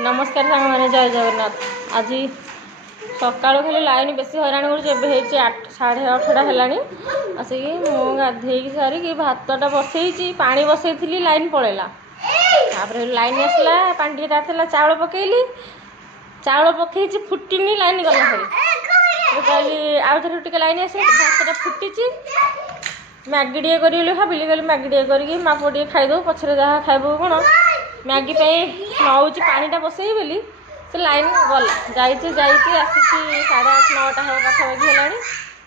नमस्कार सांग मैंने जय जगन्नाथ। आज सकाल खाली लाइन बेसी हैरान कर 8:30 है आसिक गाधे सारिक भातटा बसई पा बसई लाइन पलैला लाइन आसला पानी ताला चाउल पकईली चाउल पकई फुटनी लाइन गला कहली आउ थे टे लाइन आस भातटा फुटी मैगी टे करी भाविली कहली मैगी टे करके माँ पुआ टे खाईदे पचर जहाँ खाइब कौन मैगी नौ पानीटा बसई बोली से लाइन गला आसी 8:30 9 हम पाखापाखि है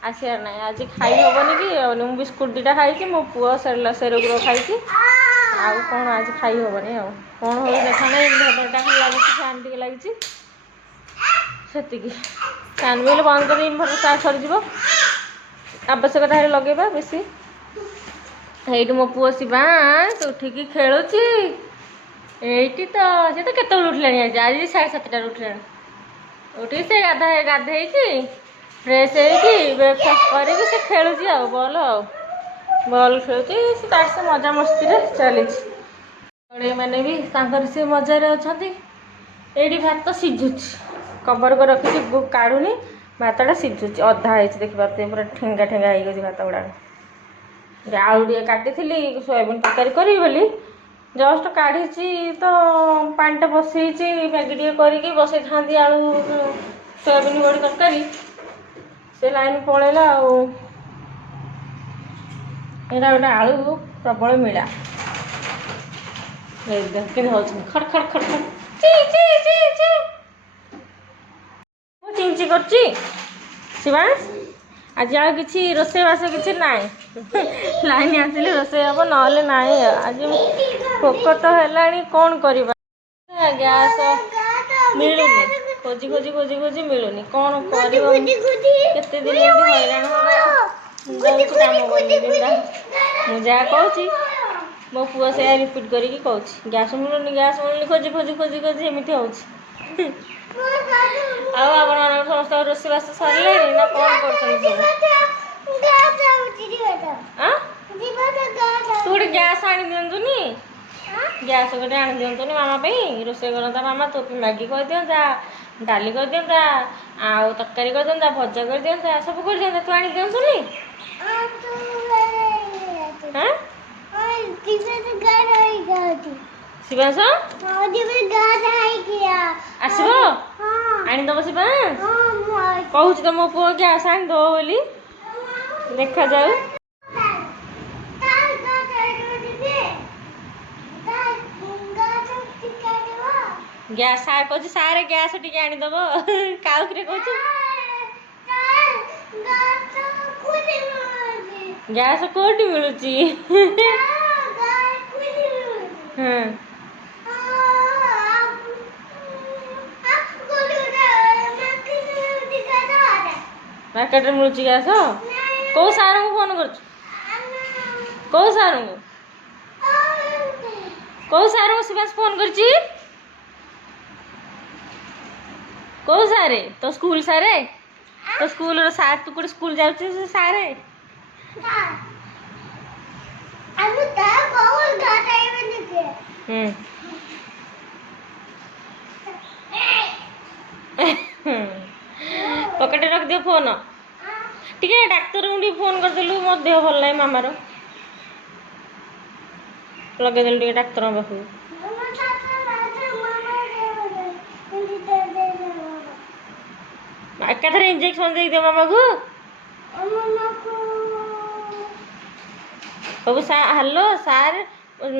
आसार ना आज खाई हेनी कि मुझे बिस्कुट दीटा खाई मो पुआ सेरुग्र खाई आउ कौन आज खाई हेनी आ कौन हो देखा ना इनभर्टरटा खाली लगे फैन टे लगी से फैन भी बंद कर इनभर्टर चार्ज सरीज आवश्यकता लगेगा बेसी ये मो पुआ शिवांश उठिकी खेलुची एटी तो सी तो केत उठला आज 7:30 उठला उठी से गाधे फ्रेश हो ब्रेकफास्ट करके खेलुची आ बॉल खेलुची से मजा मस्ती चली मैंने भी से मजार अच्छा ये भात सिझुच कवर कर रखी काढ़ुनी भातटा सिझुच अधा है देखिए पूरा ठेंगा ठेंगा हो भात गुड़ा आलू टे काटी सोयाबीन तरकारी करी बोली जस्ट काढ़ी तो पानीटा बसई मैगी टे करके बसई था आलू सोयाबीन बड़ी तरकारी से लाइन पलैला यहाँ गोटे आलू प्रबल मिला खड़ खड़ खड़ खड़ चिंची कर शिवांश आज आ कि रोषेईबास कि ना लाइन आसिले रोषे हम ना आज भोक तो है कौन कर गैस मिलूनी खोजी खोजी खोजी खोजी मिलूनी कौन कर केते दिन हैरान मुझे कहूँ मो पुआ से रिपीट करके कहूँ गैस मिलूनी खोजी खोजी खोजी खोजी एमती हो समस्त रोषेईबास सरले ना कौन कर तू गोटे गैस आनी दिंतुनी गैस गोटे आनी दिंतुनी मामा रोषे करता मामा तो मैगी कर दिंता डाली कर दिंता आउ तरकारी कर दिंता भजा कर दिंता सब कर दिंता तू आनी दिंतुनी शिवांश आसब आनीदब शिवांश कहूँ तो मो पुआ गैस आनीदब बोली देखा जाऊ गैस सार कहूँ सारे गैस टी आनीदब काउकी कहूँ गैस कौटी मिलूची हाँ मार्केट में मिलूची गैस कौ सार को फोन कर कौ सार को शिवांश फोन कर कौ सारे तो स्कूल सारे तो स्कूल सार तू कौन स्कूल जाऊँ सारे पकेट रख दियो फोन टे डाक्तर को फोन करदेलु मो देह भल ना मामार लगेदेलु टे डाक्तर पाखु एकाथर इंजेक्शन दे दियो मामा को बाबू हेलो सार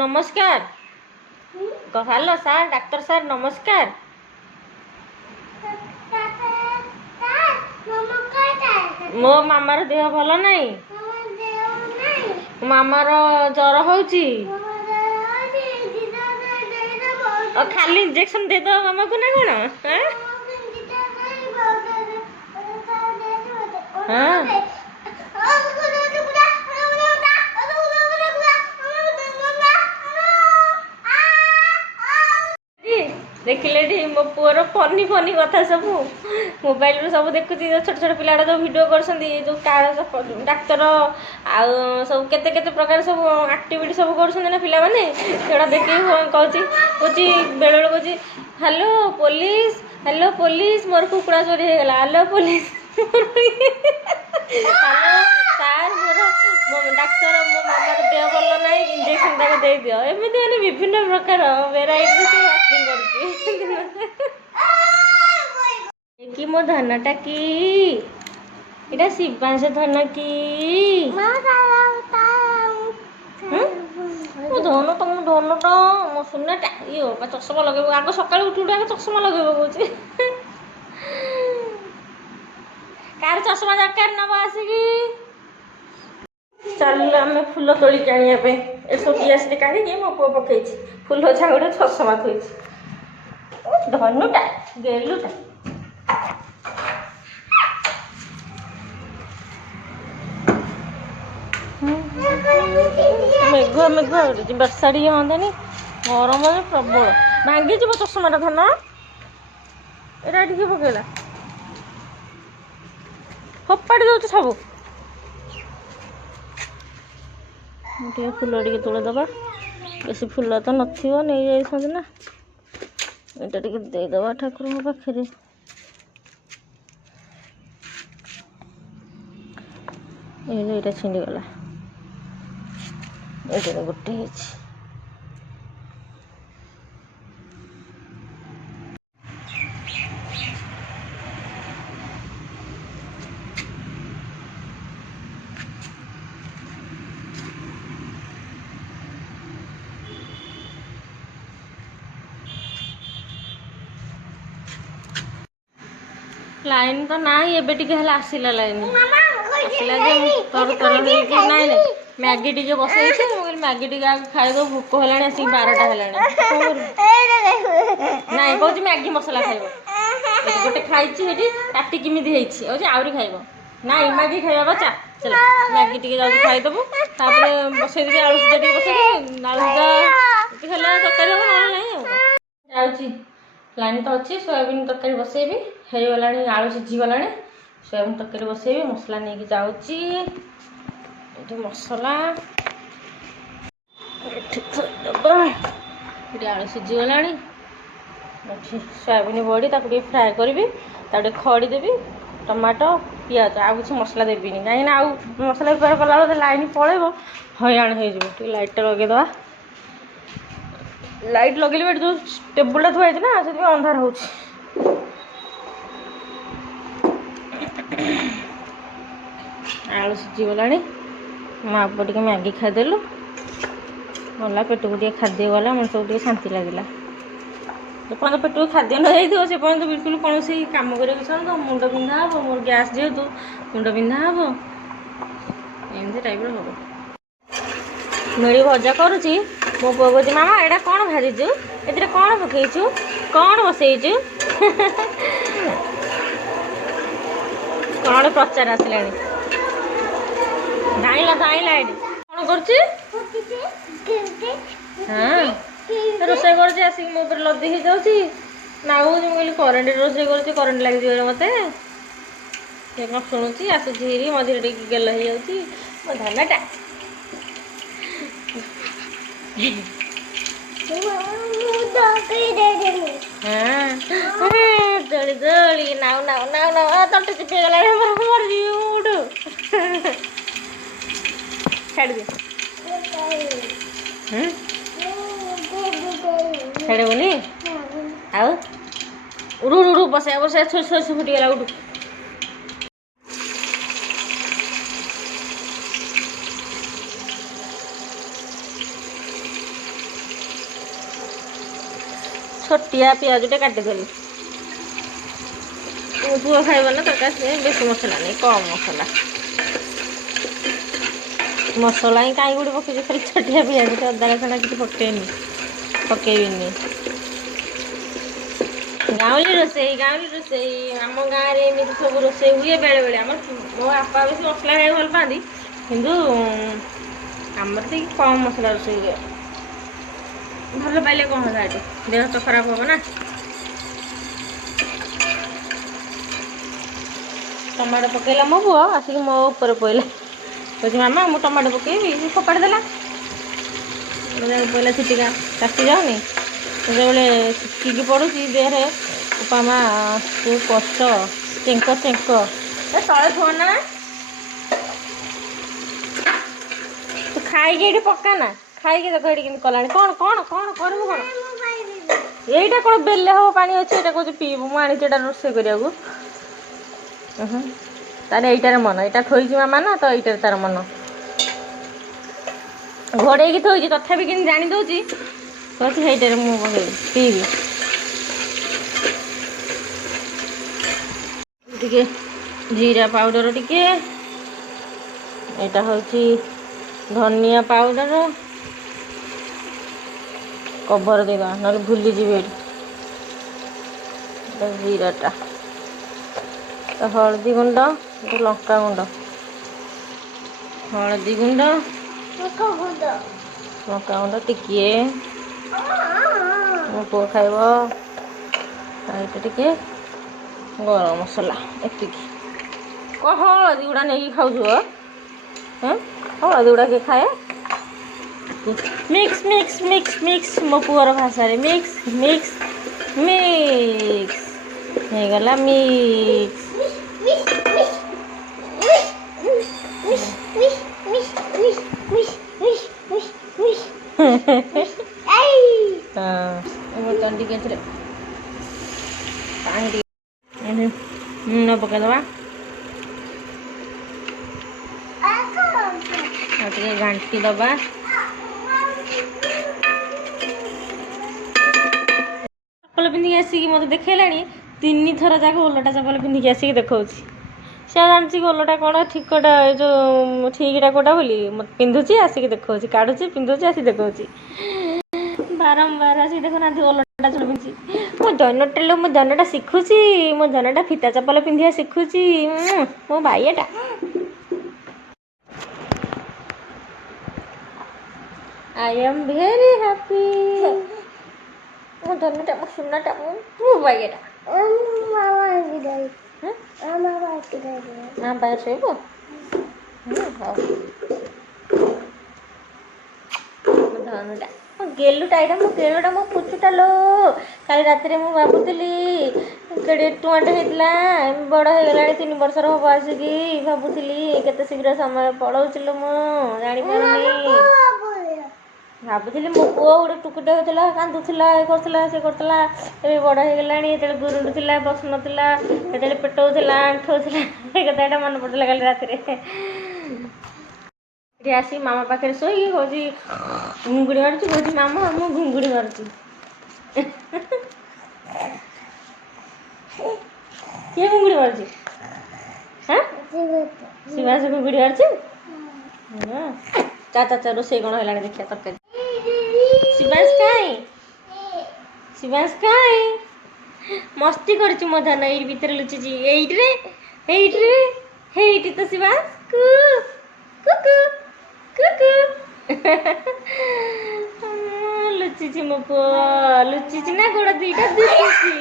नमस्कार हेलो सार डाक्तर सार नमस्कार मो मामार देह भल नाई मामार जर हो खाली इंजेक्शन दे दो मामा को ना कौन हाँ देखिले मो पुअर फनी फनी कथा सब मोबाइल सब देखुची छोट छोट पिला जो भिड कर डाक्तर आउ सब केते केते प्रकार सब एक्टिविटी सब कर पिला माने देखिए कहूँ बेले कहूँ हेलो पुलिस हेलो पुलिस मोर कुकुड़ा चोरी हो गला हेलो पुलिस हेलो सार मोर डाक्तर मो मामार देह भल ना इंजेक्शन तक दे दियो एमती मैंने विभिन्न प्रकार वेराइटी से एक्टिंग कर कि मो धनटा कि इटा शिवांश धन कि मो धन तो मो धन तो मो सुनाटा ये चषमा लगे आग सकाल उठी उठी आगे चषमा लगे कौच कार चषमा दरकार नब आसिकी चल आम फुल तोलिक आने शोकी आस मो पुआ पकई फुल झागड़े चषमा थी धनुटा गेलुटा मेघ मेघ वर्षा टे हाँ गरम प्रबल भांगी जी चषमाटा धन एटा टे पकेला फोपाड़ी दौर सब फुल टे तोड़देवा बेस फुल तो नहीं जाइए ना यहाँ टे देदेवा ठाकुर पाखे ये छिंडीगला ये गोटे लाइन तो ना एबे आसला लाइन आसला तर तर ना मैगी टी बसई मैगी टी खाईद भोक है आसिक 12टा है ना कौच मैगी मसला खाइब गोटे खाई काटी किमिदी आहरी खाइब ना मैगी खाइबा बच्चा चल मैगी टी जाऊँ खाईदेबू बसई देवी आलू सीधा टे बसई आलू सीधा तरकारी हम ना जाऊँगी लाइन तो अच्छी सोयाबीन तरकारी बसैबी हो गला आलू सीझीगला सोयाबीन तरकारी बसैबी मसला नहीं जाऊँगी मसला ये आलू सीझीगला सोयाबीन बड़ी फ्राए करी खड़ी देवी टमाटो पियाज आ कि मसला देवी कहीं आउ मसला बेपार कला लाइन पलैब हईराण हो लाइट लगेदवा लाइट लगे जो टेबुलटा थुआई ना से अंधार हो आलू सीझीगला माँ पुआ टे मैगी खाईदेलु गला पेट को टे खाद्य गला मन सब शांति लगला जो पेट को खाद्य न जाइए से पर्यंत बिल्कुल कौन कम कर मुंड बिंधा हे मोर गैस जेहेतु मुंड बिंधा हे एमती टाइप हम मिली भजा करुच्ची मो पुआ कहे मामा एटा कौन भाजीचु ए कौन पकईचु कौन बसईचु कौन प्रचार आसला धाइला धाइला ये कौन कर रोसे कर मो पर लदी हो जाऊँगी नाऊ मुझे करेन्ट रोसे कर लगे मत कौन शुणुची आसूरी मझे टे गेल हो जाऊँगी मो धनटा दड़ी दड़ी नाउ नाउ नाउ नाउ तट चिपीगला मरजी उठ छाड़ दियो छाड़बनी आउ उड़ू उड़ू बसे बसे छोट फुटीगला उठू छोटिया पियाजटे काटिदेली पुआ खाइब ना तरकारी बेस मसला नहीं कम मसला मसला ही कहीं गोटे पकई खाली छोटिया पियाज अदा रसुण किसी पकेनी पकेबी गाँवली रोसई आम गाँव में एमती सब रोसई हुए बेले बेले आम मो बापा बेस मसला खाई भल पाती किंतु आमर तो कम मसला रोसई हुए भल पाइले कौन है देह तो खराब हम ना टमाटो पकेला मो पुआ आसिक मो ऊपर पड़ला कहे मामा मु टमाटो पकेबी फोपाड़ी देला पहला छिटिका काटी जाऊनी ଯେତେବେଳେ ଶିଖିକି ପଡ଼ୁଛି ଦେହରେ ଉପମା ତୁ କଷ୍ଟ ଚେଙ୍କ ଚେଙ୍କ ଏ ତଳେ ଥୁଅ ନା ତୁ ଖାଇକି ଏଇଠି ପକା ନା ଖାଇକି ଦେଖ ଏଇଠି କେମିତି କଲାଣି କ'ଣ କ'ଣ କ'ଣ କରିବୁ କ'ଣ ଏଇଟା କ'ଣ ବେଲେ ହବ ପାଣି ଅଛି ଏଇଟା କହୁଛି ପିଇବୁ ମୁଁ ଆଣିଛି ଏଇଟା ରୋଷେଇ କରିବାକୁ ତାହେଲେ ଏଇଟାରେ ମନ ଏଇଟା ଥୋଇଛି ମାମା ନା ତ ଏଇଟାରେ ତାର ମନ ଘୋଡ଼େଇକି ଥୋଇଛି ତଥାପି କେମିତି ଜାଣି ଦେଉଛି କହୁଛି ସେଇଟାରେ ମୁଁ ପକେଇବି ପିଇବି ଟିକେ ଜିରା ପାଉଡ଼ର ଟିକେ ଏଇଟା ହେଉଛି ଧନିଆ ପାଉଡ଼ର କଭର ଦେବା ନହେଲେ ଭୁଲିଯିବେ ଏଇଠି ଜିରାଟା ହଳଦୀ ଗୁଣ୍ଡ ଲଙ୍କା ଗୁଣ୍ଡ ହଳଦୀ ଗୁଣ୍ଡ ଲଙ୍କା ଗୁଣ୍ଡ ଟିକିଏ ମୋ ପୁଅ ଖାଇବ ଏଇଟା ଟିକେ ଗରମ ମସଲା ଏତିକି କ'ଣ ହଳଦୀ ଗୁଡ଼ା ନେଇକି ଖାଉଛୁ ହଳଦୀ ଗୁଡ଼ା କିଏ ଖାଏ ମିକ୍ସ ମିକ୍ସ ମିକ୍ସ ମିକ୍ସ ମୋ ପୁଅର ଭାଷାରେ ମିକ୍ସ ମିକ୍ସ ମିକ୍ସ ହେଇଗଲା ମିକ୍ସ ବର୍ତ୍ତମାନ ଟିକେ ଏଥିରେ ପାଣି ଟିକେ ଲୁଣ ପକାଇଦେବା ଆଉ ଟିକେ ଘାଣ୍ଟି ଦେବା ଚପଲ ପିନ୍ଧିକି ଆସିକି ମୋତେ ଦେଖେଇଲାଣି 3 ଥର ଯାକ ଓଲଟା ଚପଲ ପିନ୍ଧିକି ଆସିକି ଦେଖାଉଛି ସେ ଜାଣିଛି କି ଓଲଟା କ'ଣ ଠିକଟା ଏ ଯେଉଁ ଠିକଟା କେଉଁଟା ବୋଲି ପିନ୍ଧୁଛି ଆସିକି ଦେଖାଉଛି କାଢ଼ୁଛି ପିନ୍ଧୁଛି ଆସିକି ଦେଖାଉଛି ବାରମ୍ବାର ଆସିକି ଦେଖୁନାହାନ୍ତି ଓଲଟା ଚପଲ ପିନ୍ଧୁଛି ମୋ ଜନଟା ଲୋ ମୋ ଜନଟା ଶିଖୁଛି ମୋ ଜନଟା ଫିତା ଚପଲ ପିନ୍ଧିବା ଶିଖୁଛି ମୋ ବାଇଆଟା I am very happy ମୋ ଜନଟା ମୋ ସୁନାଟା ମୋ ବାଇଆଟା ମା ବାହାର ଶୋଇବ ହଉ ଧନଟା ମୋ ଗେଲୁଟା ଏଇଟା ମୋ ଗେଲୁଟା ମୋ ପୁଚୁଟା ଲୋ କାଲି ରାତିରେ ମୁଁ ଭାବୁଥିଲି କେଡ଼େ ଟୁଆଁଟେ ହେଇଥିଲା ବଡ଼ ହେଇଗଲାଣି 3 ବର୍ଷର ହବ ଆସିକି ଭାବୁଥିଲି କେତେ ଶୀଘ୍ର ସମୟ ପଳଉଥିଲୁ ମୁଁ ଜାଣିପାରୁନି ଭାବୁଥିଲି ମୋ ପୁଅ ଗୋଟେ ଟୁକୁଟେ ହେଉଥିଲା କାନ୍ଦୁଥିଲା ଏ କରୁଥିଲା ସେ କରୁଥିଲା ଏବେ ବଡ଼ ହେଇଗଲାଣି ଯେତେବେଳେ ଗୁରୁଣ୍ଡୁଥିଲା ବସୁନଥିଲା ଯେତେବେଳେ ପେଟଉଥିଲା ଆଣ୍ଠଉଥିଲା ଏ କଥାଟା ମନେ ପଡ଼ୁଥିଲା କାଲି ରାତିରେ ଏଠି ଆସିକି ମାମା ପାଖରେ ଶୋଇକି କହୁଛି ଘୁଙ୍ଗୁଡ଼ି ମାରୁଛି କହୁଛି ମାମା ମୁଁ ଘୁଙ୍ଗୁଡ଼ି ମାରୁଛି କିଏ ଘୁଙ୍ଗୁଡ଼ି ମାରୁଛି ଶିବାଂଶ ଘୁଙ୍ଗୁଡ଼ି ମାରୁଛି ଚା ରୋଷେଇ କ'ଣ ହେଲାଣି ଦେଖିବା ତରକାରୀ ଶିବାଂଶ କାଇଁ ମସ୍ତି କରୁଛି ମୋ ଧନ ଏଇଠି ଭିତରେ ଲୁଚିଛି ଏଇଠି ତ ଶିବାଂଶ ଲୁଚିଛି ମୋ ପୁଅ ଲୁଚିଛି ନା ଗୋଡ଼ ଦୁଇଟା ଦିଶୁଛି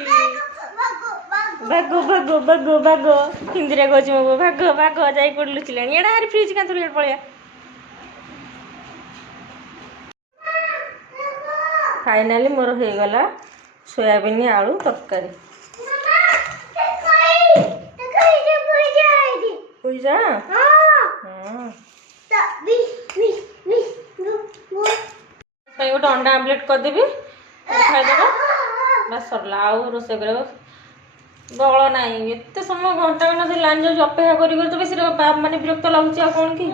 ଭାଗ ହିନ୍ଦୀରେ କହୁଛି ମୋ ପୁଅ ଭାଗ ଯାଇ କୋଉଠି ଲୁଚିଲାଣି ଏଇଟା ଆରେ ଫ୍ରିଜ୍ କାନ୍ଥରୁ ଇଆଡ଼େ ପଳେଇବା फाइनाली मोर हो गला सोयाबीन आलू तरकारी गोटे अंडा आमलेट करदेवी खाईदेव बस सरला आउ रोसे कर बल ना एत समय घंटा घंटा लाइन जाऊँ अपेक्षा कर बेस मानने विरक्त लगुच कौन कि